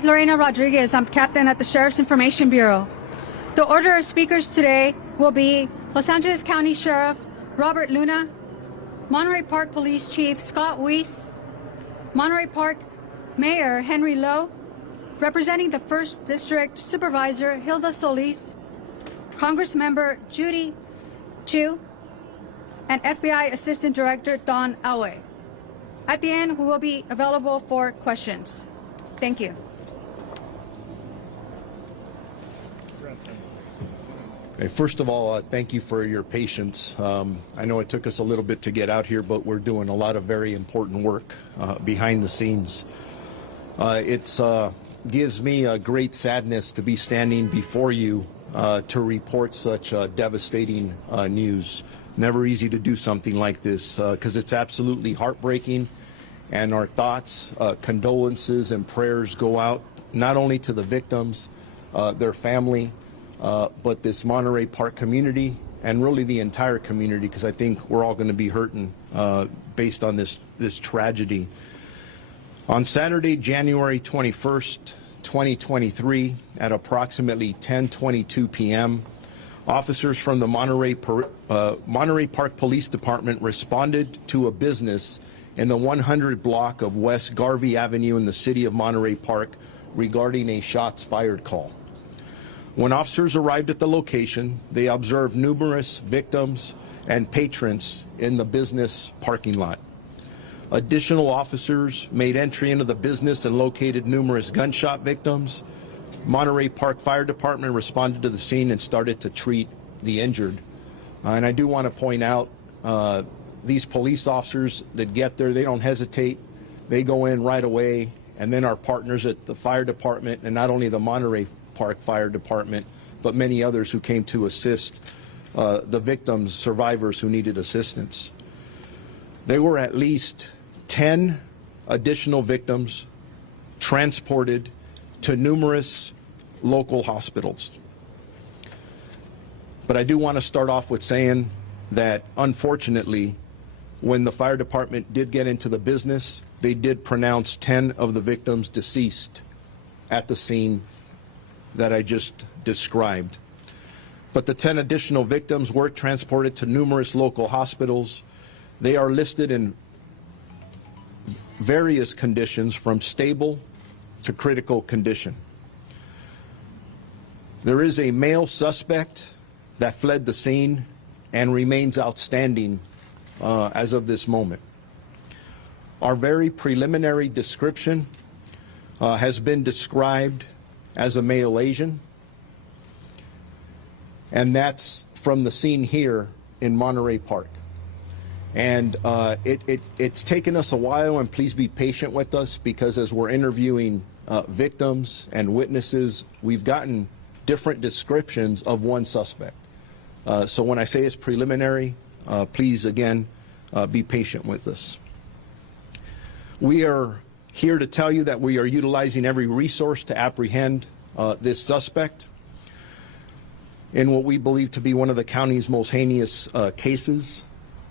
is Lorena Rodriguez. I'm captain at the Sheriff's Information Bureau. The order of speakers today will be Los Angeles County Sheriff Robert Luna, Monterey Park Police Chief Scott Weiss, Monterey Park Mayor Henry Lowe, representing the 1st District Supervisor Hilda Solis, Congressmember Chu, and FBI Assistant Director Don Alway. At the end, we will be available for questions. Thank you. Okay, first of all, thank you for your patience. I know it took us a little bit to get out here, but we're doing a lot of very important work behind the scenes. It gives me a great sadness to be standing before you to report such devastating news. Never easy to do something like this because it's absolutely heartbreaking, and our thoughts, condolences, and prayers go out not only to the victims, their family, but this Monterey Park community and really the entire community, because I think we're all going to be hurting based on this tragedy. On Saturday, January 21st, 2023, at approximately 10:22 p.m., officers from the Monterey Park Police Department responded to a business in the 100 block of West Garvey Avenue in the city of Monterey Park regarding a shots fired call. When officers arrived at the location, they observed numerous victims and patrons in the business parking lot. Additional officers made entry into the business and located numerous gunshot victims. Monterey Park Fire Department responded to the scene and started to treat the injured. And I do want to point out, these police officers that get there, they don't hesitate. They go in right away, and then our partners at the fire department, and not only the Monterey Park Fire Department, but many others who came to assist the victims, survivors who needed assistance. There were at least 10 additional victims transported to numerous local hospitals. But I do want to start off with saying that, unfortunately, when the fire department did get into the business, they did pronounce 10 of the victims deceased at the scene that I just described. But the 10 additional victims were transported to numerous local hospitals. They are listed in various conditions from stable to critical condition. There is a male suspect that fled the scene and remains outstanding as of this moment. Our very preliminary description has been described as a male Asian, and that's from the scene here in Monterey Park. And it's taken us a while, and please be patient with us, because as we're interviewing victims and witnesses, we've gotten different descriptions of one suspect. So when I say it's preliminary, please, again, be patient with us. We are here to tell you that we are utilizing every resource to apprehend this suspect in what we believe to be one of the county's most heinous cases.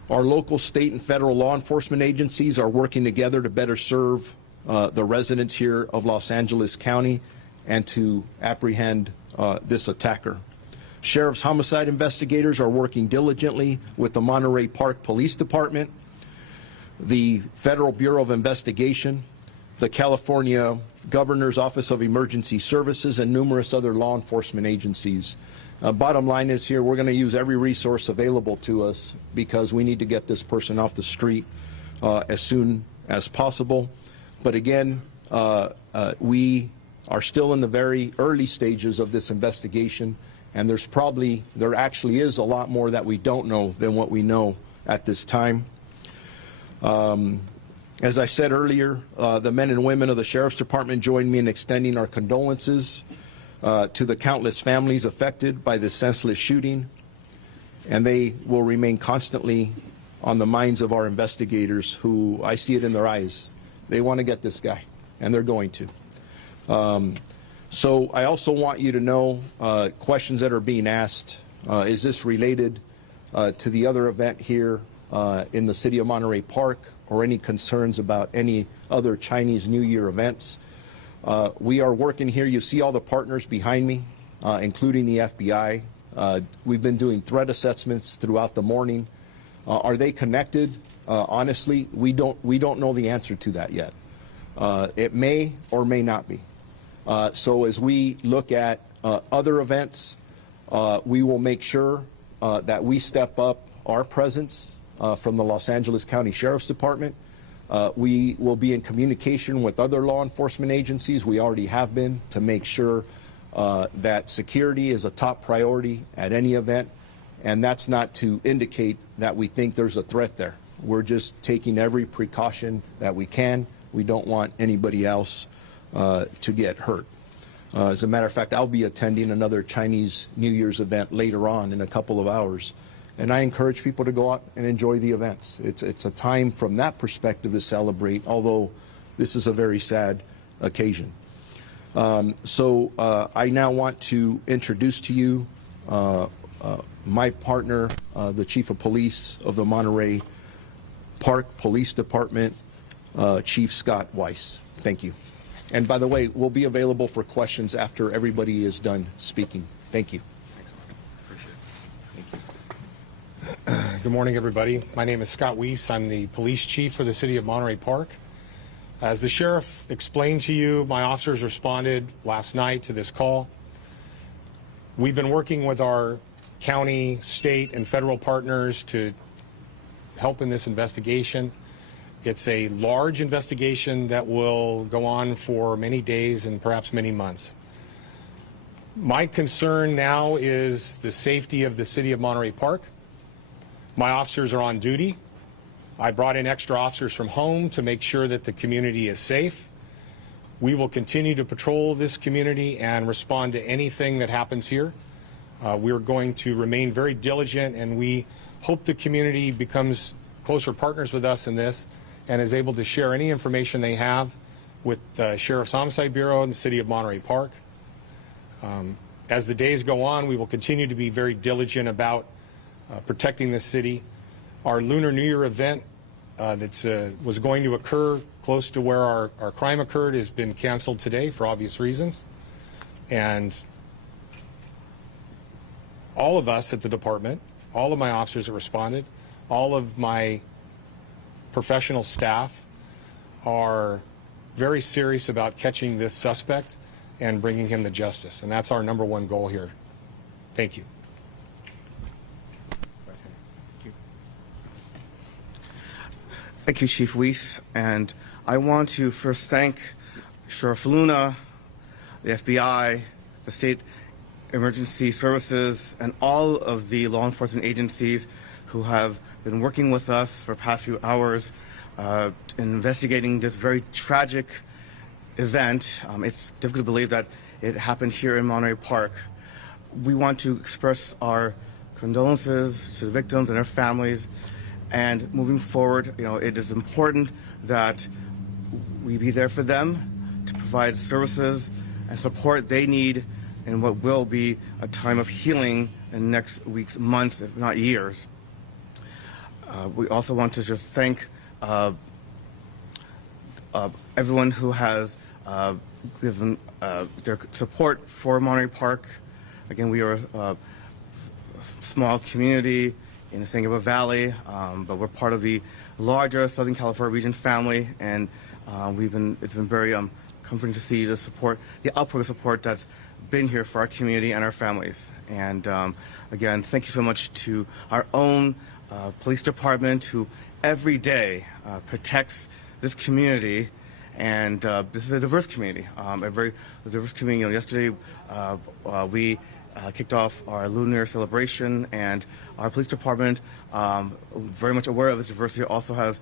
Our local, state, and federal law enforcement agencies are working together to better serve the residents here of Los Angeles County and to apprehend this attacker. Sheriff's homicide investigators are working diligently with the Monterey Park Police Department, the Federal Bureau of Investigation, the California Governor's Office of Emergency Services, and numerous other law enforcement agencies. Bottom line is here, we're going to use every resource available to us because we need to get this person off the street as soon as possible. But again, we are still in the very early stages of this investigation, and there actually is a lot more that we don't know than what we know at this time. As I said earlier, the men and women of the Sheriff's Department join me in extending our condolences to the countless families affected by this senseless shooting, and they will remain constantly on the minds of our investigators, who, I see it in their eyes, they want to get this guy, and they're going to. So I also want you to know questions that are being asked. Is this related to the other event here in the city of Monterey Park, or any concerns about any other Chinese New Year events? We are working here. You see all the partners behind me, including the FBI. We've been doing threat assessments throughout the morning. Are they connected? Honestly, we don't know the answer to that yet. It may or may not be. So as we look at other events, we will make sure that we step up our presence from the Los Angeles County Sheriff's Department. We will be in communication with other law enforcement agencies. We already have been, to make sure that security is a top priority at any event. And that's not to indicate that we think there's a threat there. We're just taking every precaution that we can. We don't want anybody else to get hurt. As a matter of fact, I'll be attending another Chinese New Year's event later on in a couple of hours. And I encourage people to go out and enjoy the events. It's a time from that perspective to celebrate, although this is a very sad occasion. So I now want to introduce to you my partner, the Chief of Police of the Monterey Park Police Department, Chief Scott Weiss. Thank you. And by the way, we'll be available for questions after everybody is done speaking. Thank you. Thanks, Mark. Appreciate it. Thank you. Good morning, everybody. My name is Scott Weiss. I'm the police chief for the city of Monterey Park. As the sheriff explained to you, my officers responded last night to this call. We've been working with our county, state, and federal partners to help in this investigation. It's a large investigation that will go on for many days and perhaps many months. My concern now is the safety of the city of Monterey Park. My officers are on duty. I brought in extra officers from home to make sure that the community is safe. We will continue to patrol this community and respond to anything that happens here. We're going to remain very diligent, and we hope the community becomes closer partners with us in this and is able to share any information they have with the Sheriff's Homicide Bureau and the City of Monterey Park. As the days go on, we will continue to be very diligent about protecting this city. Our Lunar New Year event that was going to occur close to where our crime occurred has been canceled today for obvious reasons. And all of us at the department, all of my officers have responded, all of my professional staff are very serious about catching this suspect and bringing him to justice. And that's our #1 goal here. Thank you. Thank you, Chief Weiss. And I want to first thank Sheriff Luna, the FBI, the State Emergency Services, and all of the law enforcement agencies who have been working with us for the past few hours in investigating this very tragic event. It's difficult to believe that it happened here in Monterey Park. We want to express our condolences to the victims and their families. And moving forward, it is important that we be there for them to provide services and support they need in what will be a time of healing in next weeks, months, if not years. We also want to just thank everyone who has given their support for Monterey Park. Again, we are a small community in the San Gabriel Valley, but we're part of the larger Southern California region family, and it's been very comforting to see the support, the output of support that's been here for our community and our families. And again, thank you so much to our own police department, who every day protects this community. And this is a diverse community, a very diverse community. Yesterday, we kicked off our Lunar celebration, and our police department, very much aware of this diversity, also has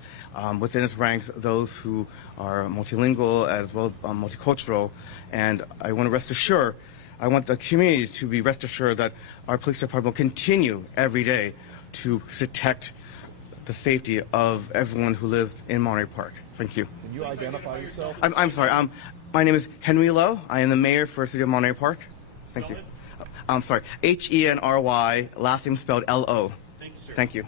within its ranks those who are multilingual as well as multicultural. And I want the community to be rest assured that our police department will continue every day to protect the safety of everyone who lives in Monterey Park. Thank you. Can you identify yourself? I'm sorry. My name is Henry Lowe. I am the mayor for the city of Monterey Park. Thank you. I'm sorry. Henry, last name spelled Lo. Thank you, sir. Thank you.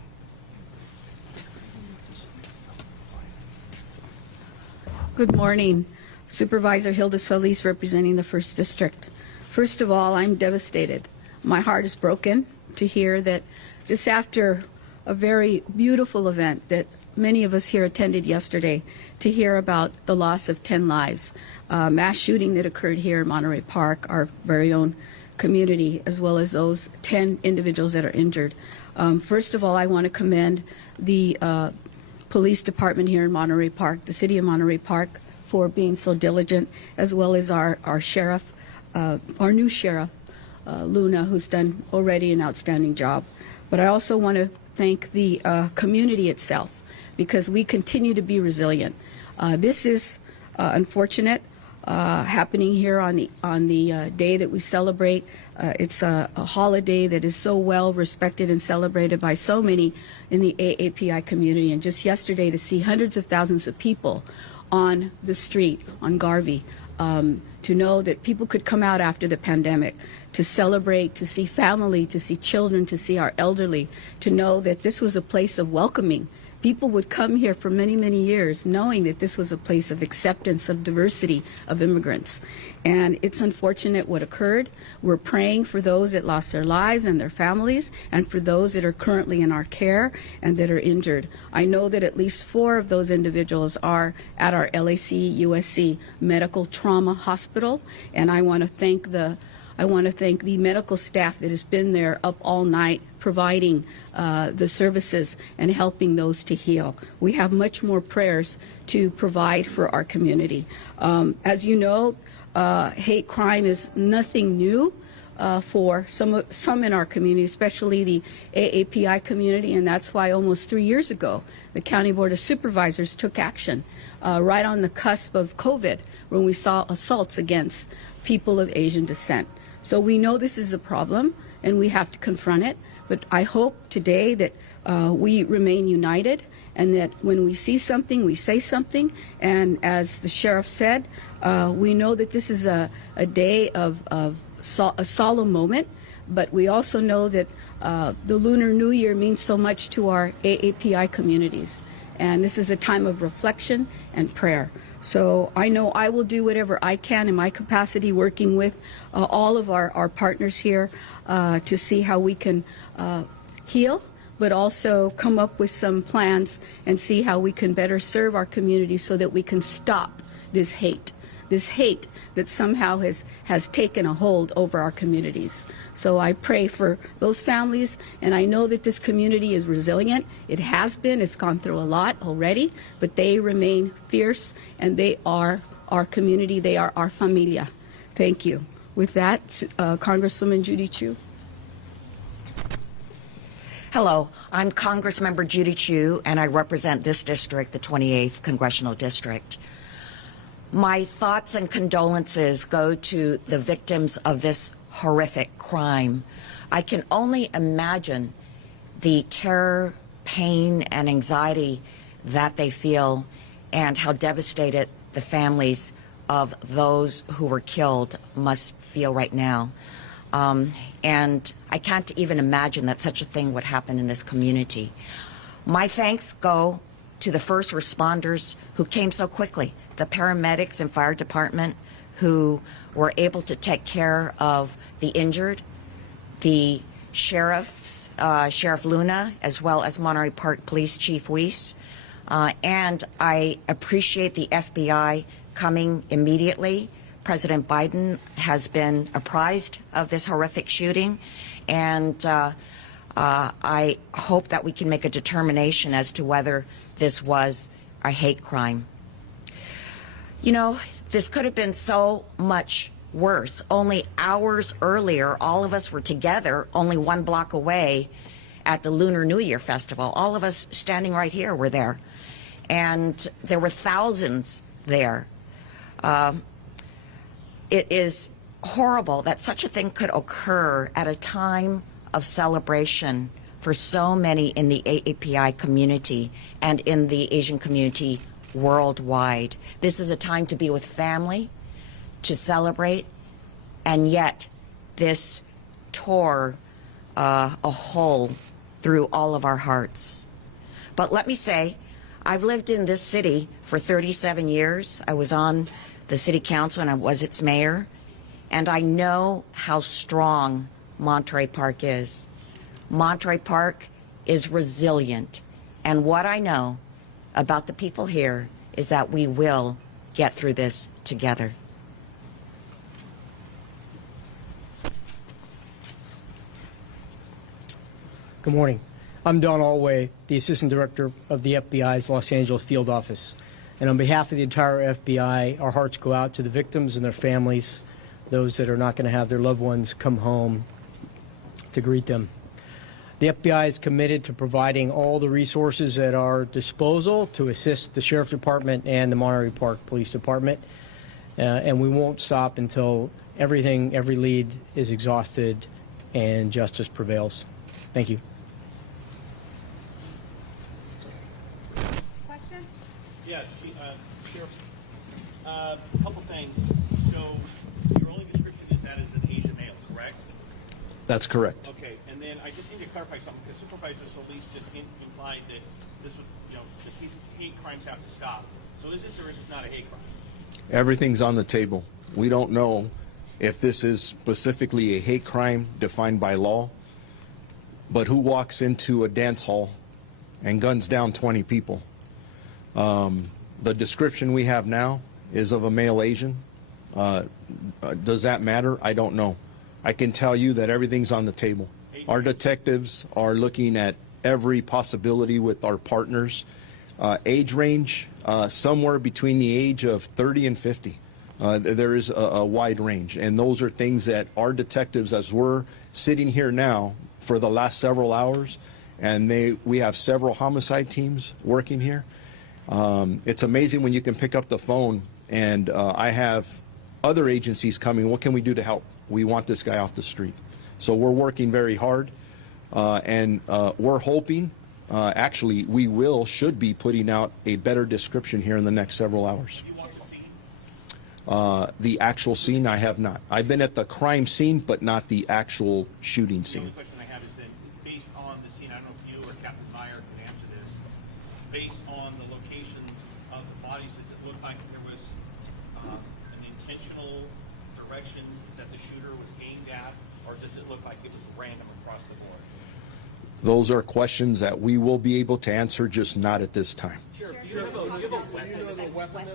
Good morning. Supervisor Solis representing the 1st District. First of all, I'm devastated. My heart is broken to hear that just after a very beautiful event that many of us here attended yesterday, to hear about the loss of 10 lives, mass shooting that occurred here in Monterey Park, our very own community, as well as those 10 individuals that are injured. First of all, I want to commend the police department here in Monterey Park, the city of Monterey Park, for being so diligent, as well as our sheriff, our new sheriff, Luna, who's done already an outstanding job. But I also want to thank the community itself, because we continue to be resilient. This is unfortunate, happening here on the day that we celebrate. It's a holiday that is so well respected and celebrated by so many in the AAPI community. And just yesterday, to see hundreds of thousands of people on the street on Garvey, to know that people could come out after the pandemic to celebrate, to see family, to see children, to see our elderly, to know that this was a place of welcoming. People would come here for many, many years knowing that this was a place of acceptance, of diversity, of immigrants. And it's unfortunate what occurred. We're praying for those that lost their lives and their families, and for those that are currently in our care and that are injured. I know that at least 4 of those individuals are at our LAC USC Medical Trauma Hospital, and I want to thank the medical staff that has been there up all night providing the services and helping those to heal. We have much more prayers to provide for our community. As you know, hate crime is nothing new for some in our community, especially the AAPI community, and that's why almost 3 years ago the County Board of Supervisors took action right on the cusp of COVID, when we saw assaults against people of Asian descent. So we know this is a problem and we have to confront it, but I hope today that we remain united, and that when we see something, we say something. And as the sheriff said, we know that this is a day of a solemn moment, but we also know that the Lunar New Year means so much to our AAPI communities. And this is a time of reflection and prayer. So I know I will do whatever I can in my capacity, working with all of our partners here to see how we can heal, but also come up with some plans and see how we can better serve our community so that we can stop this hate that somehow has taken a hold over our communities. So I pray for those families, and I know that this community is resilient. It has been, it's gone through a lot already, but they remain fierce, and they are our community, they are our familia. Thank you. With that, Congresswoman Judy Chu. Hello, I'm Congressmember Judy Chu, and I represent this district, the 28th Congressional District. My thoughts and condolences go to the victims of this horrific crime. I can only imagine the terror, pain, and anxiety that they feel, and how devastated the families of those who were killed must feel right now. And I can't even imagine that such a thing would happen in this community. My thanks go to the first responders who came so quickly, the paramedics and fire department who were able to take care of the injured, the sheriffs, Sheriff Luna, as well as Monterey Park Police Chief Weiss. And I appreciate the FBI coming immediately. President Biden has been apprised of this horrific shooting, and I hope that we can make a determination as to whether this was a hate crime. You know, this could have been so much worse. Only hours earlier, all of us were together only 1 block away at the Lunar New Year Festival. All of us standing right here were there, and there were thousands there. It is horrible that such a thing could occur at a time of celebration for so many in the AAPI community and in the Asian community worldwide. This is a time to be with family, to celebrate, and yet this tore a hole through all of our hearts. But let me say, I've lived in this city for 37 years. I was on the city council, and I was its mayor, and I know how strong Monterey Park is. Monterey Park is resilient, and what I know about the people here is that we will get through this together. Good morning. I'm Don Alway, the Assistant Director of the FBI's Los Angeles Field Office. And on behalf of the entire FBI, our hearts go out to the victims and their families, those that are not going to have their loved ones come home to greet them. The FBI is committed to providing all the resources at our disposal to assist the Sheriff Department and the Monterey Park Police Department. And we won't stop until every lead is exhausted and justice prevails. Thank you. Question? Yeah, Sheriff, a couple things. So your only description is that as an Asian male, correct? That's correct. Okay, and then I just need to clarify something, because Supervisor Solis just implied that this was, just these hate crimes have to stop. So is this or is this not a hate crime? Everything's on the table. We don't know if this is specifically a hate crime defined by law, but who walks into a dance hall and guns down 20 people? The description we have now is of a male Asian. Does that matter? I don't know. I can tell you that everything's on the table. Our detectives are looking at every possibility with our partners. Age range, somewhere between the age of 30 and 50. There is a wide range, and those are things that our detectives, as we're sitting here now for the last several hours, and we have several homicide teams working here. It's amazing when you can pick up the phone, and I have other agencies coming. What can we do to help? We want this guy off the street. So we're working very hard, and we're hoping, actually, should be putting out a better description here in the next several hours. You want the scene? The actual scene, I have not. I've been at the crime scene, but not the actual shooting The only scene. question I have is that based on the scene, I don't know if you or Captain Meyer can answer this, based on the locations of the bodies, does it look like there was an intentional direction that the shooter was aimed at, or does it look like it was random across the board? Those are questions that we will be able to answer, just not at this time. Sure. Do you have a weapon?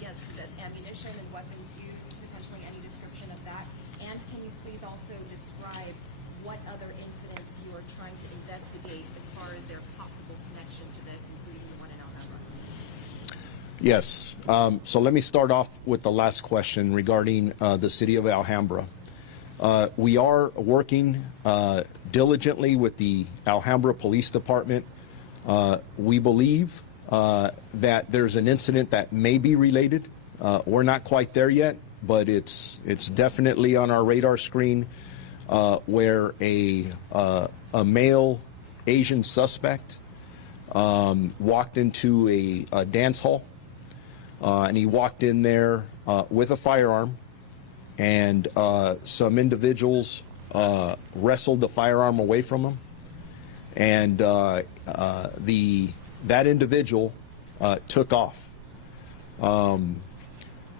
Yes, the ammunition and weapons used, potentially any description of that. And can you please also describe what other incidents you are trying to investigate as far as their possible connection to this, including the one in Alhambra? Yes. So let me start off with the last question regarding the city of Alhambra. We are working diligently with the Alhambra Police Department. We believe that there's an incident that may be related. We're not quite there yet, but it's definitely on our radar screen, where a male Asian suspect walked into a dance hall, and he walked in there with a firearm, and some individuals wrestled the firearm away from him, and that individual took off.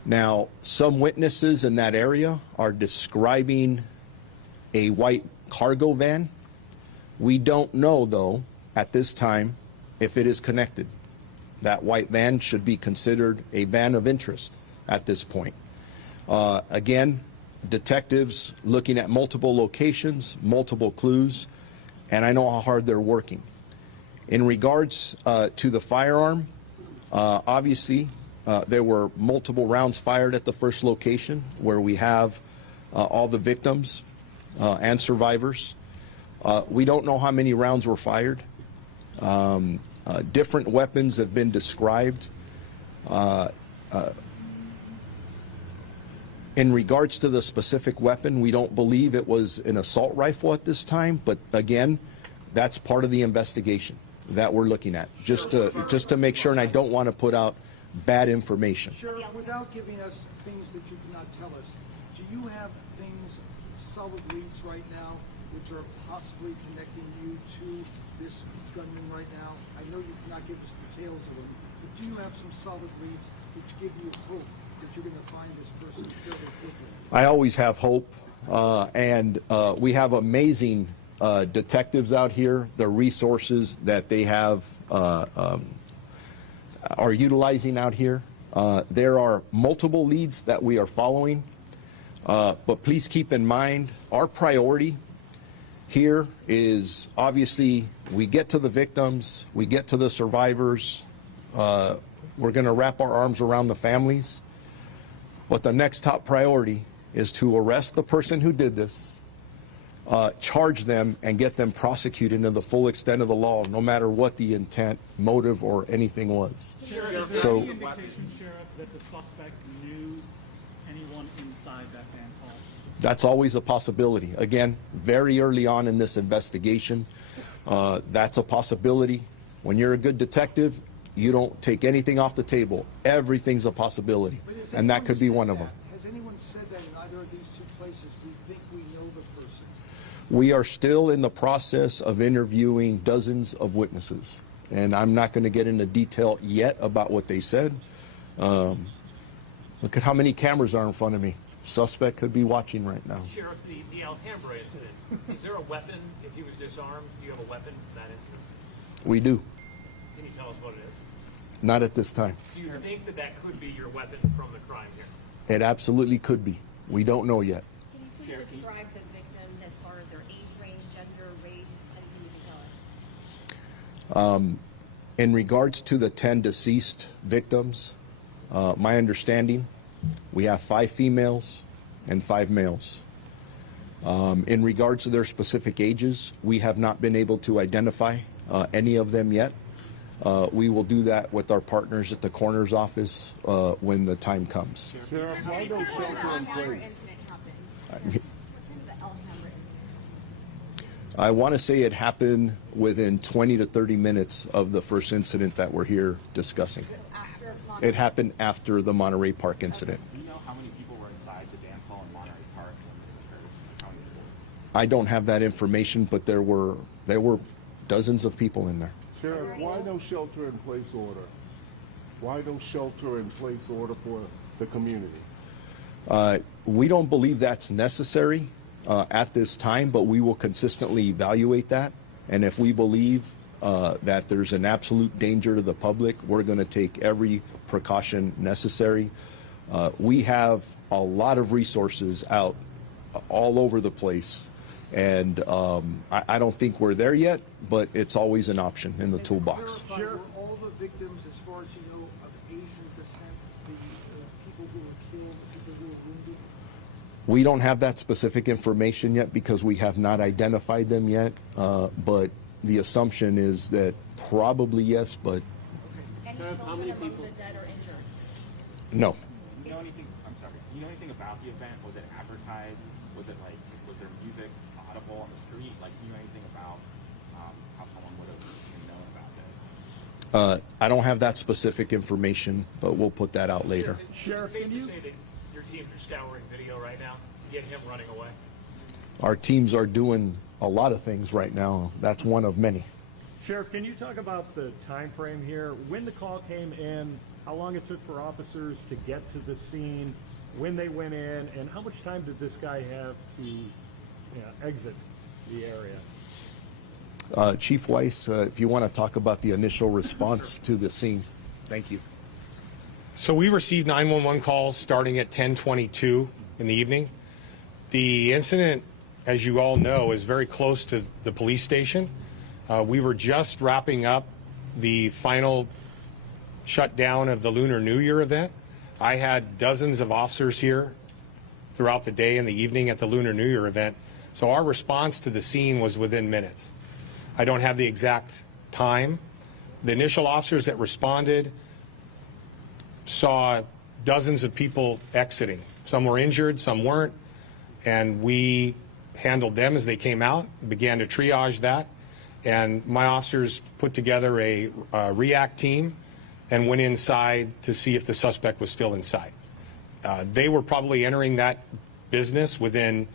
Now, some witnesses in that area are describing a white cargo van. We don't know, though, at this time, if it is connected. That white van should be considered a van of interest at this point. Again, detectives looking at multiple locations, multiple clues, and I know how hard they're working. In regards to the firearm, obviously, there were multiple rounds fired at the first location where we have all the victims and survivors. We don't know how many rounds were fired. Different weapons have been described. In regards to the specific weapon, we don't believe it was an assault rifle at this time, but again, that's part of the investigation that we're looking at, just to make sure, and I don't want to put out bad information. Sheriff, without giving us things that you cannot tell us, do you have things, solid leads right now, which are possibly connecting you to this gunman right now? I know you cannot give us details of them, but do you have some solid leads which give you hope that you're going to find this person fairly quickly? I always have hope, and we have amazing detectives out here. The resources that they have are utilizing out here. There are multiple leads that we are following, but please keep in mind our priority here is obviously we get to the victims, we get to the survivors, we're going to wrap our arms around the families, but the next top priority is to arrest the person who did this, charge them, and get them prosecuted to the full extent of the law, no matter what the intent, motive, or anything was. Sheriff, is there any indication, Sheriff, that the suspect knew anyone inside that dance hall? That's always a possibility. Again, very early on in this investigation, that's a possibility. When you're a good detective, you don't take anything off the table. Everything's a possibility, and that could be one of them. Has anyone said that in either of these two places? We think we know the person. We are still in the process of interviewing dozens of witnesses, and I'm not going to get into detail yet about what they said. Look at how many cameras are in front of me. Suspect could be watching right now. Sheriff, the Alhambra incident, is there a weapon if he was disarmed? Do you have a weapon from that incident? We do. Can you tell us what it is? Not at this time. Do you think that that could be your weapon from the crime here? It absolutely could be. We don't know yet. Can you please describe the victims as far as their age range, gender, race, anything you can tell us? In regards to the 10 deceased victims, my understanding, we have 5 females and 5 males. In regards to their specific ages, we have not been able to identify any of them yet. We will do that with our partners at the coroner's office when the time comes. Sheriff, why no shelter in place? I want to say it happened within 20 to 30 minutes of the first incident that we're here discussing. It happened after the Monterey Park incident. Do you know how many people were inside the dance hall in Monterey Park when this occurred? How many people? I don't have that information, but there were dozens of people in there. Sheriff, why no shelter in place order? Why no shelter in place order for the community? We don't believe that's necessary at this time, but we will consistently evaluate that. And if we believe that there's an absolute danger to the public, we're going to take every precaution necessary. We have a lot of resources out all over the place, and I don't think we're there yet, but it's always an option in the toolbox. Sheriff, all the victims, as far as you know, of Asian descent, the people who were killed, the people who were wounded? We don't have that specific information yet because we have not identified them yet, but the assumption is that probably yes, but Any children among the dead or injured? no. Do you know anything? I'm sorry. Do you know anything about the event? Was it advertised? Was there music audible on the street? Like, do you know anything about how someone would have known about this? I don't have that specific information, but we'll put that out later. Sheriff, Safe can to you? say that your teams are scouring video right now to get him running away? Our teams are doing a lot of things right now. That's one of many. Sheriff, can you talk about the time frame here? When the call came in, how long it took for officers to get to the scene, when they went in, and how much time did this guy have to exit the area? Chief Weiss, if you want to talk about the initial response to the scene. Thank you. So we received 911 calls starting at 10:22 in the evening. The incident, as you all know, is very close to the police station. We were just wrapping up the final shutdown of the Lunar New Year event. I had dozens of officers here throughout the day and the evening at the Lunar New Year event. So our response to the scene was within minutes. I don't have the exact time. The initial officers that responded saw dozens of people exiting. Some were injured, some weren't, and we handled them as they came out, began to triage that, and my officers put together a REACT team and went inside to see if the suspect was still inside. They were probably entering that business within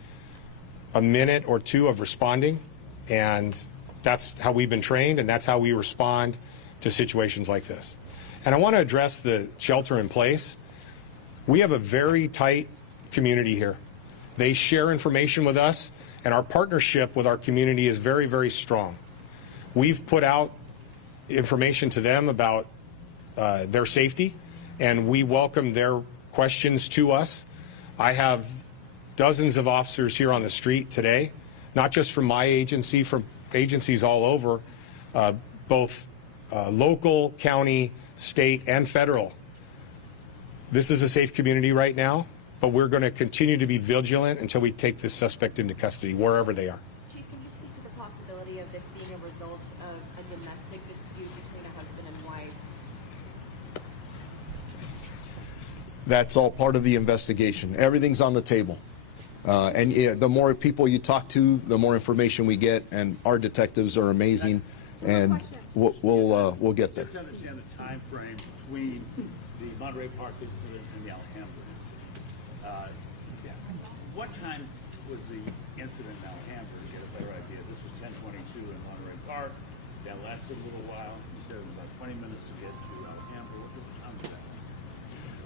a minute or two of responding, and that's how we've been trained, and that's how we respond to situations like this. And I want to address the shelter in place. We have a very tight community here. They share information with us, and our partnership with our community is very, very strong. We've put out information to them about their safety, and we welcome their questions to us. I have dozens of officers here on the street today, not just from my agency, from agencies all over, both local, county, state, and federal. This is a safe community right now, but we're going to continue to be vigilant until we take this suspect into custody, wherever they are. Chief, can you speak to the possibility of this being a result of a domestic dispute between a husband and wife? That's all part of the investigation. Everything's on the table. And yeah, the more people you talk to, the more information we get, and our detectives are amazing, and we'll get there. Just to understand the time frame between the Monterey Park incident and the Alhambra incident. What time was the incident in Alhambra, to get a better idea? This was 10:22 in Monterey Park. That lasted a little while. You said it was about 20 minutes to get to Alhambra. What was the time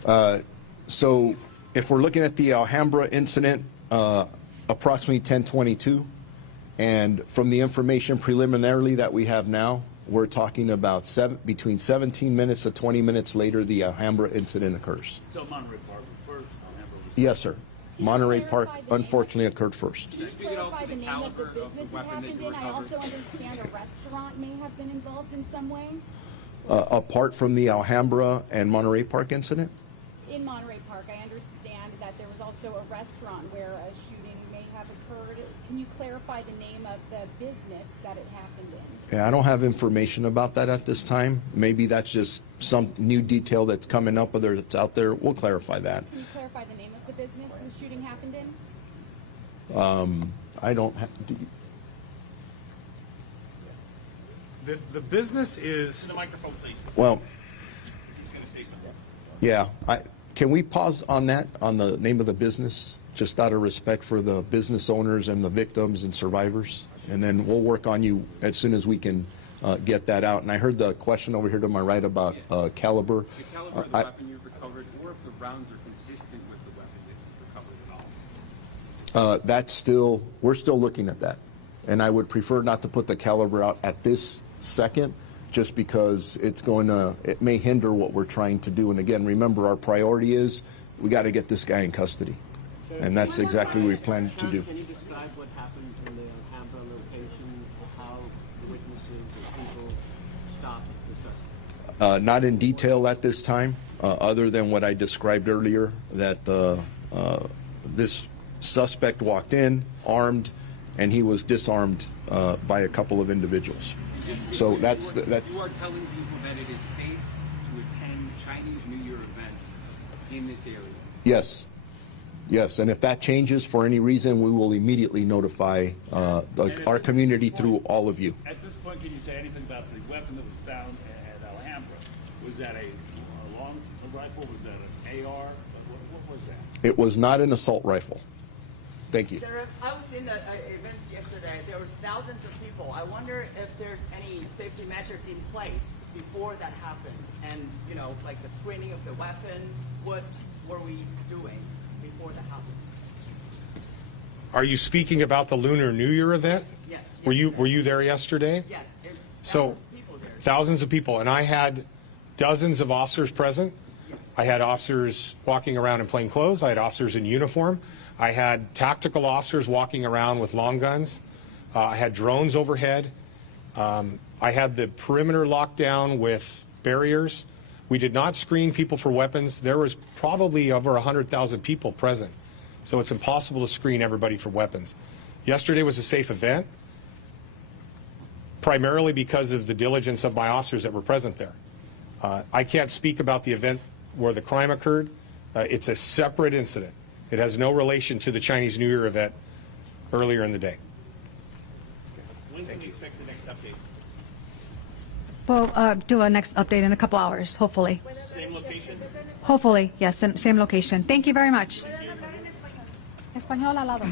of that? So if we're looking at the Alhambra incident, approximately 10:22, and from the information preliminarily that we have now, we're talking about between 17 minutes to 20 minutes later, the Alhambra incident occurs. So Monterey Park was first, Alhambra was Yes, sir. Monterey Park unfortunately occurred first. Can you clarify the name of the business it happened in? I also understand a restaurant may have been involved in some way. Apart from the Alhambra and Monterey Park incident? In Monterey Park, I understand that there was also a restaurant where a shooting may have occurred. Can you clarify the name of the business that it happened in? Yeah, I don't have information about that at this time. Maybe that's just some new detail that's coming up, whether it's out there. We'll clarify that. Can you clarify the name of the business the shooting happened in? I don't have. The business is, The microphone, please. Well, He's going to say something. yeah. Can we pause on that, on the name of the business, just out of respect for the business owners and the victims and survivors? And then we'll work on you as soon as we can get that out. And I heard the question over here to my right about caliber. The caliber of the weapon you've recovered, or if the rounds are consistent with the weapon that you've recovered at all? That's still, we're still looking at that. And I would prefer not to put the caliber out at this second, just because it may hinder what we're trying to do. And again, remember, our priority is we got to get this guy in custody. And that's exactly what we plan to do. Can you describe what happened in the Alhambra location, how the witnesses, the people stopped the suspect? Not in detail at this time, other than what I described earlier, that this suspect walked in armed, and he was disarmed by a couple of individuals. So that's. You are telling people that it is safe to attend Chinese New Year events in this area. Yes. Yes, and if that changes for any reason, we will immediately notify our community through all of you. At this point, can you say anything about the weapon that was found at Alhambra? Was that a long rifle? Was that an AR? What was that? It was not an assault rifle. Thank you. Sheriff, I was in the events yesterday. There was thousands of people. I wonder if there's any safety measures in place before that happened. And, you know, like the screening of the weapon, what were we doing before that happened? are you speaking about the Lunar New Year event? Yes. Were you there yesterday? Yes. There's So, thousands of people there. thousands of people, and I had dozens of officers present. I had officers walking around in plain clothes. I had officers in uniform. I had tactical officers walking around with long guns. I had drones overhead. I had the perimeter locked down with barriers. We did not screen people for weapons. There was probably over 100,000 people present, so it's impossible to screen everybody for weapons. Yesterday was a safe event, primarily because of the diligence of my officers that were present there. I can't speak about the event where the crime occurred. It's a separate incident. It has no relation to the Chinese New Year event earlier in the day. When can we expect the next update? We'll do a next update in a couple hours, hopefully. Same location? Hopefully, yes, same location. Thank you very much. Español al lado.